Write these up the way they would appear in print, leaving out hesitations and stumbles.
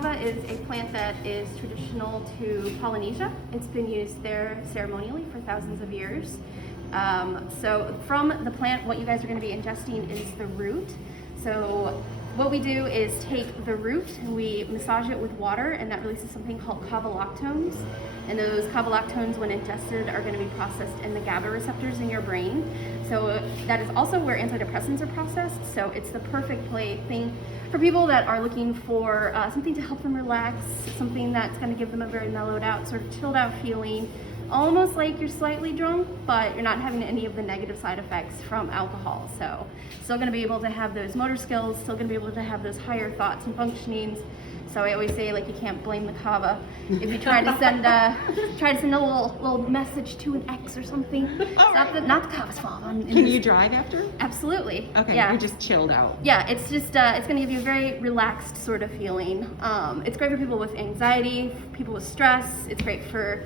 Kava is a plant that is traditional to Polynesia. It's been used there ceremonially for thousands of years. So from the plant, what you guys are going to be ingesting is the root. So what we do is take the root and we massage it with water, and that releases something called Kava lactones. And those Kava lactones, when ingested, are going to be processed in the GABA receptors in your brain. So that is also where antidepressants are processed. So it's the perfect thing for people that are looking for something to help them relax, something that's going to give them a very mellowed out, sort of chilled out feeling. Almost like you're slightly drunk, but you're not having any of the negative side effects from alcohol. So still gonna be able to have those motor skills, still gonna be able to have those higher thoughts and functionings. So I always say, like, you can't blame the Kava if you try to send a little message to an ex or something. It's not the Kava's fault. Can you drive after? Absolutely. Okay, yeah. You're just chilled out. Yeah, it's just it's gonna give you a very relaxed sort of feeling. It's great for people with anxiety, people with stress. It's great for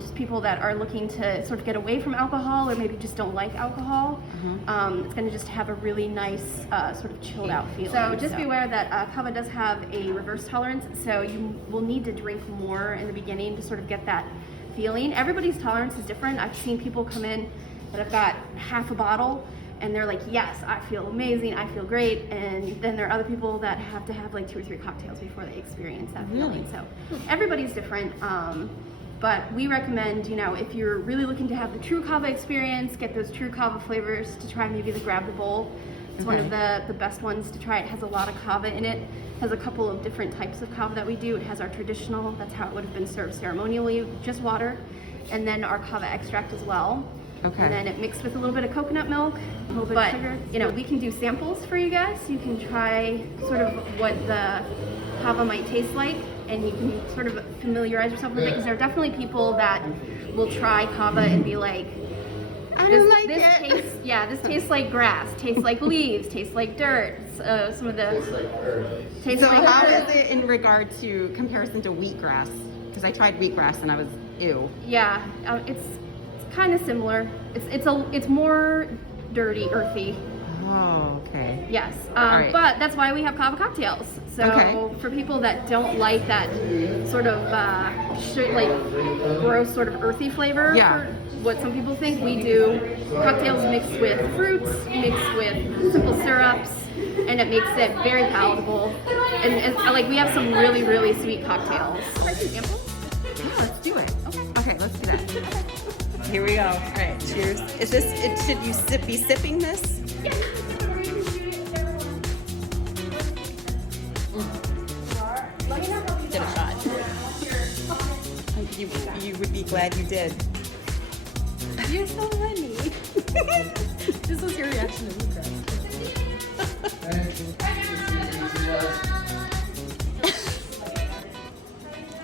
just people that are looking to sort of get away from alcohol or maybe just don't like alcohol. It's going to just have a really nice sort of chilled out feeling. So just be aware that Kava does have a reverse tolerance, so you will need to drink more in the beginning to sort of get that feeling. Everybody's tolerance is different. I've seen people come in that have got half a bottle and they're like, yes, I feel amazing, I feel great. And then there are other people that have to have like 2 or 3 cocktails before they experience that feeling. So everybody's different. But we recommend, you know, if you're really looking to have the true Kava experience, get those true Kava flavors to try maybe the Grab the Bowl. It's one of the best ones to try. It has a lot of Kava in it. It has a couple of different types of Kava that we do. It has our traditional, that's how it would have been served ceremonially, just water, and then our Kava extract as well. Okay. And then it mixed with a little bit of coconut milk, a little bit of sugar. You know, we can do samples for you guys. You can try sort of what the Kava might taste like, and you can sort of familiarize yourself with it, because there are definitely people that will try Kava and be like, I don't like it. This tastes like grass, tastes like leaves, tastes like dirt. Some of the tastes So like how is it in regard to comparison to wheatgrass? Because I tried wheatgrass and I was ew. Yeah, it's kind of similar. It's more dirty, earthy. Oh, okay. Yes, right. But that's why we have Kava cocktails. So for people that don't like that sort of gross sort of earthy flavor, for what some people think, we do cocktails mixed with fruits, mixed with simple syrups, and it makes it very palatable. And like, we have some really, really sweet cocktails. Try some samples? Yeah, let's do it. Okay, let's do that. Here we go. All right, cheers. Should you be sipping this? Yeah. Did a shot. You would be glad you did. You're so funny. This was your reaction to wheatgrass.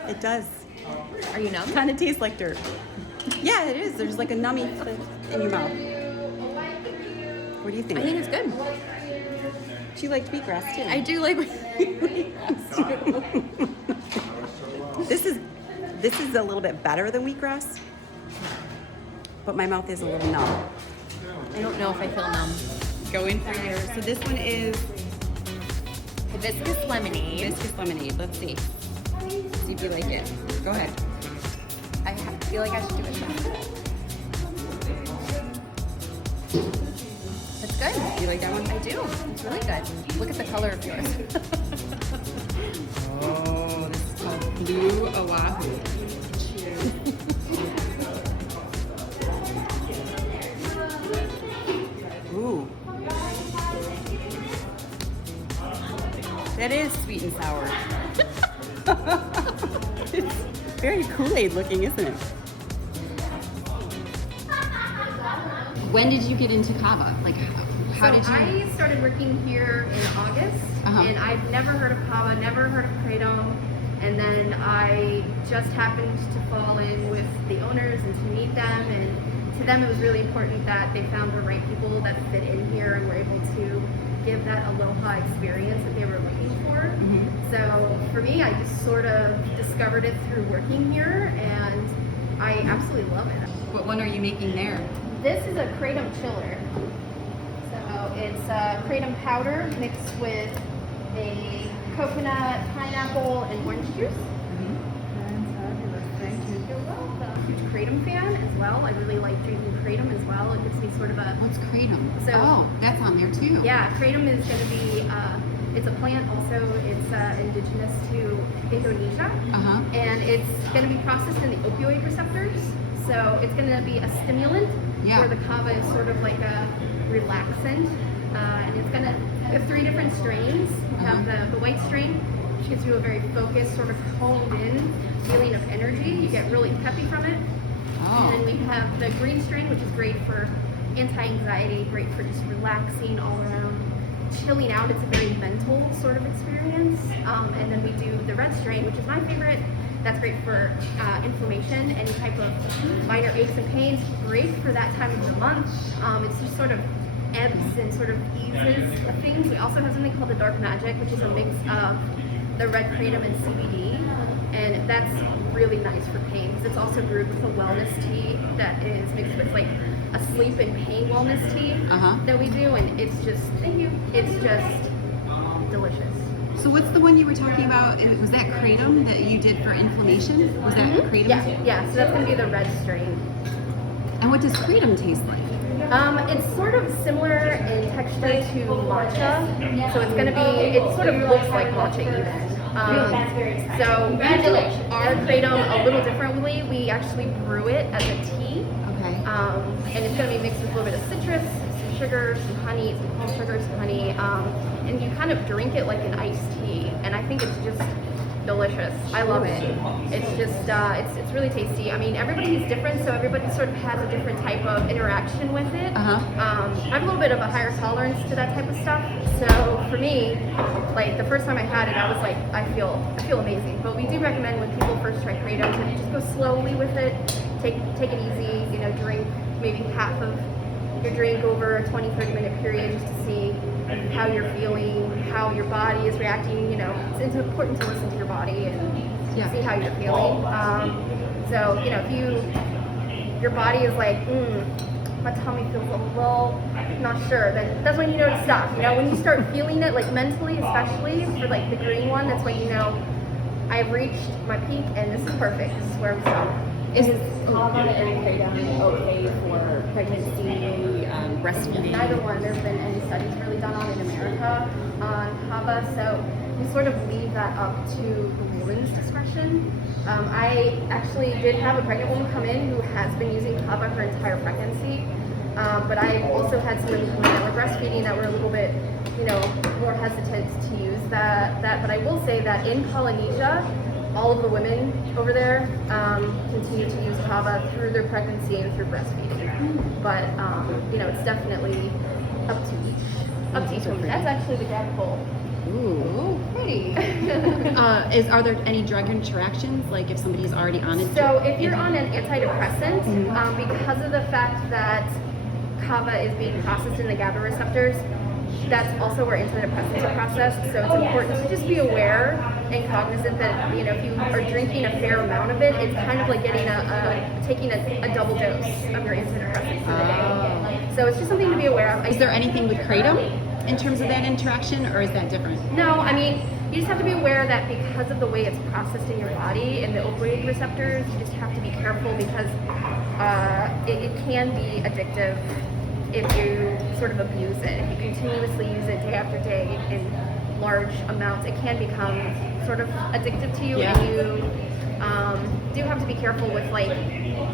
It does. Are you numb? Kind of tastes like dirt. Yeah, it is. There's like a nummy in your mouth. What do you think? I think it's good. She liked wheatgrass too. I do like wheatgrass too. This is a little bit better than wheatgrass, but my mouth is a little numb. I don't know if I feel numb. Go in for yours. So this one is Hibiscus lemonade. hibiscus lemonade. Let's see. See if you like it. Go ahead. I feel like I should do a shot. It's good. You like that one? I do. It's really good. Look at the color of yours. Oh, this is called Blue Oahu. Cheers. Ooh. That is sweet and sour. It's very Kool-Aid looking, isn't it? When did you get into Kava? Like, how did you? I started working here in August, and I'd never heard of Kava, never heard of Kratom, and then I just happened to fall in with the owners and to meet them, and to them it was really important that they found the right people that fit in here and were able to give that aloha experience that they were looking for. So for me, I just sort of discovered it through working here, and I absolutely love it. What one are you making there? This is a Kratom chiller. So it's Kratom powder mixed with a coconut, pineapple, and orange juice. You're welcome. Huge kratom fan as well. I really like drinking kratom as well. It gives me sort of a... What's kratom? So- oh, that's on there too. Yeah, kratom is going to be, it's a plant also. It's indigenous to Indonesia. Uh-huh. And it's going to be processed in the opioid receptors. So it's going to be a stimulant, Yeah. where the kava is sort of like a relaxant. And it's going to have 3 different strains. You have the white strain, which gives you a very focused, sort of honed in feeling of energy. You get really peppy from it. And then Oh, we have the green strain, which is great for anti-anxiety, great for just relaxing all around, chilling out. It's a very mental sort of experience. And then we do the red strain, which is my favorite. That's great for inflammation, any type of minor aches and pains. Great for that time of the month. It's just sort of ebbs and sort of eases of things. We also have something called the dark magic, which is a mix of the red kratom and CBD, and that's really nice for pain because it's also brewed with a wellness tea that is mixed with like a sleep and pain wellness tea that we do, and it's just it's just delicious. so what's the one you were talking about? Was that kratom that you did for inflammation? Was that kratom? Yeah. So that's gonna be the red strain. And what does kratom taste like? It's sort of similar in texture to matcha, so it's gonna be. It sort of looks like matcha even. So we do our kratom a little differently. We actually brew it as a tea, Okay. and it's gonna be mixed with a little bit of citrus, some sugar, some honey, some palm sugar, some honey, and you kind of drink it like an iced tea. And I think it's just delicious. I love it. It's just it's really tasty. I mean, everybody's different, so everybody sort of has a different type of interaction with it. I have a little bit of a higher tolerance to that type of stuff. So for me, like the first time I had it, I was like, I feel amazing. But we do recommend when people first try kratom to just go slowly with it. Take it easy. You know, drink maybe half of your drink over a 20-30 minute period just to see how you're feeling, how your body is reacting. You know, it's important to listen to your body and see how you're feeling. So, you know, if your body is like, my tummy feels a little not sure, then that's when you know to stop. You know, when you start feeling it, like mentally, especially for like the green one, that's when you know I've reached my peak and this is perfect. This is where we stop. Is Kava and kratom okay for pregnancy, breastfeeding? Neither one. There's been any studies really done on in America on Kava, so we sort of leave that up to the woman's discretion. I actually did have a pregnant woman come in who has been using Kava her entire pregnancy, but I also had some women come in that were breastfeeding that were a little bit, you know, more hesitant to use that. But I will say that in Polynesia, all of the women over there continue to use Kava through their pregnancy and through breastfeeding. But you know, it's definitely up to each woman. That's actually the grab bowl. Ooh, Pretty. are there any drug interactions? Like if somebody's already on it? So if you're on an antidepressant, because of the fact that Kava is being processed in the GABA receptors, that's also where antidepressants are processed. So it's important to just be aware and cognizant that, you know, if you are drinking a fair amount of it, it's kind of like getting taking a double dose of your antidepressants in a day. So it's just something to be aware of. Is there anything with kratom in terms of that interaction, or is that different? No, I mean, you just have to be aware that because of the way it's processed in your body and the opioid receptors, you just have to be careful because it can be addictive if you sort of abuse it. If you continuously use it day after day in large amounts, it can become sort of addictive to you, and you do have to be careful with like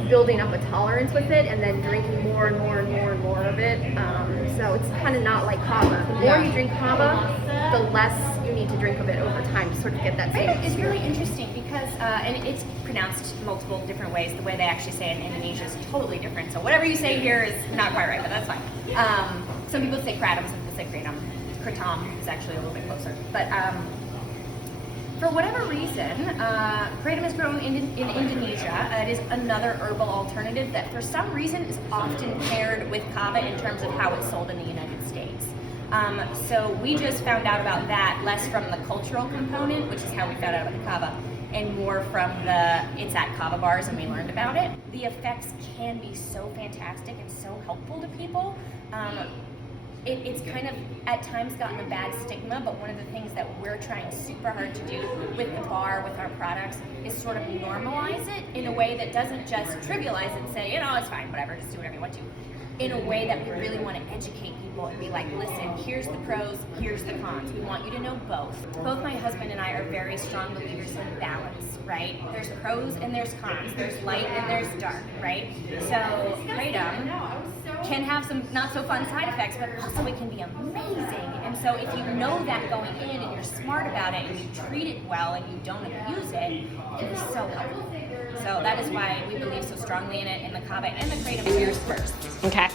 building up a tolerance with it and then drinking more and more and more and more of it. So it's kind of not like Kava. The more you drink Kava, the less you need to drink of it over time to sort of get that same It's experience. really interesting because, and it's pronounced multiple different ways. The way they actually say it in Indonesia is totally different. So whatever you say here is not quite right, but that's fine. Some people say kratom, some people say kratom. Kratom is actually a little bit closer. But for whatever reason, kratom is grown in Indonesia. It is another herbal alternative that for some reason is often paired with kava in terms of how it's sold in the United States. So we just found out about that less from the cultural component, which is how we found out about the kava, and more from it's at kava bars and we learned about it. The effects can be so fantastic and so helpful to people. it's kind of at times gotten a bad stigma, but one of the things that we're trying super hard to do with the bar, with our products, is sort of normalize it in a way that doesn't just trivialize it and say, you know, it's fine, whatever, just do whatever you want to. In a way that we really want to educate people and be like, listen, here's the pros, here's the cons. We want you to know both. Both my husband and I are very strong believers in balance, right? There's pros and there's cons. There's light and there's dark, right? So Kratom can have some not so fun side effects, but also it can be amazing. And so if you know that going in and you're smart about it and you treat it well and you don't abuse it, it can be so helpful. So that is why we believe so strongly in it, in the Kava and the Kratom. Yours first. Okay.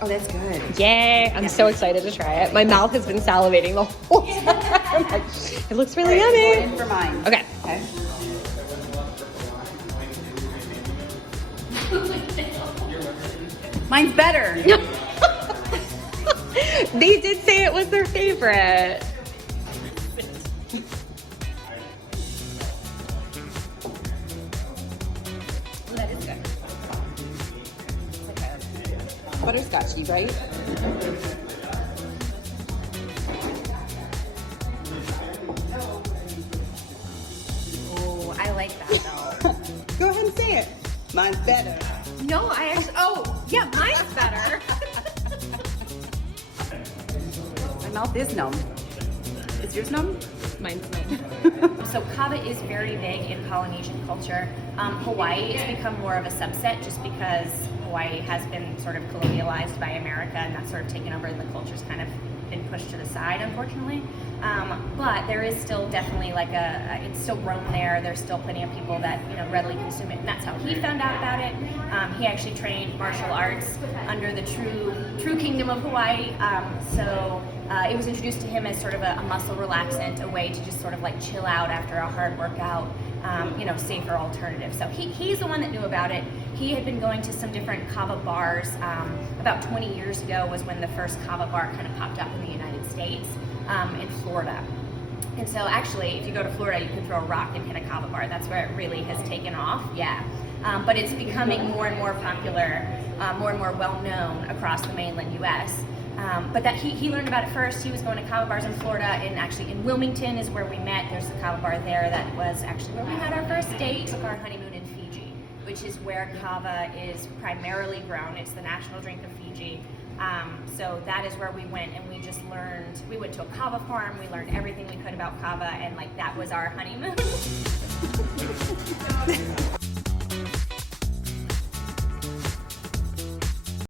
Oh, that's good. Yay! I'm so excited to try it. My mouth has been salivating the whole time. Like, it looks really Going yummy. in for mine. Okay. Okay. Mine's better. They did say it was their favorite. That is good. It's like Butterscotchy, right? oh, I like that though. Go ahead and say it. Mine's better. No, I actually. Oh, yeah, mine's better. My mouth is numb. Is yours numb? Mine's not. So Kava is very big in Polynesian culture. Hawaii has become more of a subset just because Hawaii has been sort of colonialized by America and that's sort of taken over and the culture's kind of been pushed to the side, unfortunately. But there is still definitely like it's still grown there. There's still plenty of people that, you know, readily consume it, and that's how he found out about it. He actually trained martial arts under the true kingdom of Hawaii. So it was introduced to him as sort of a muscle relaxant, a way to just sort of like chill out after a hard workout, you know, safer alternative. So he's the one that knew about it. He had been going to some different Kava bars. About 20 years ago was when the first Kava bar kind of popped up in the United States, in Florida. And so actually, if you go to Florida, you can throw a rock and hit a Kava bar. That's where it really has taken off, yeah. But it's becoming more and more popular, more and more well-known across the mainland U.S. But that he learned about it first. He was going to Kava bars in Florida, and actually in Wilmington is where we met. There's a Kava bar there that was actually where we had our first date. Took our honeymoon in Fiji, which is where Kava is primarily grown. It's the national drink of Fiji. So that is where we went, and we just learned. We went to a Kava farm. We learned everything we could about Kava, and like that was our honeymoon.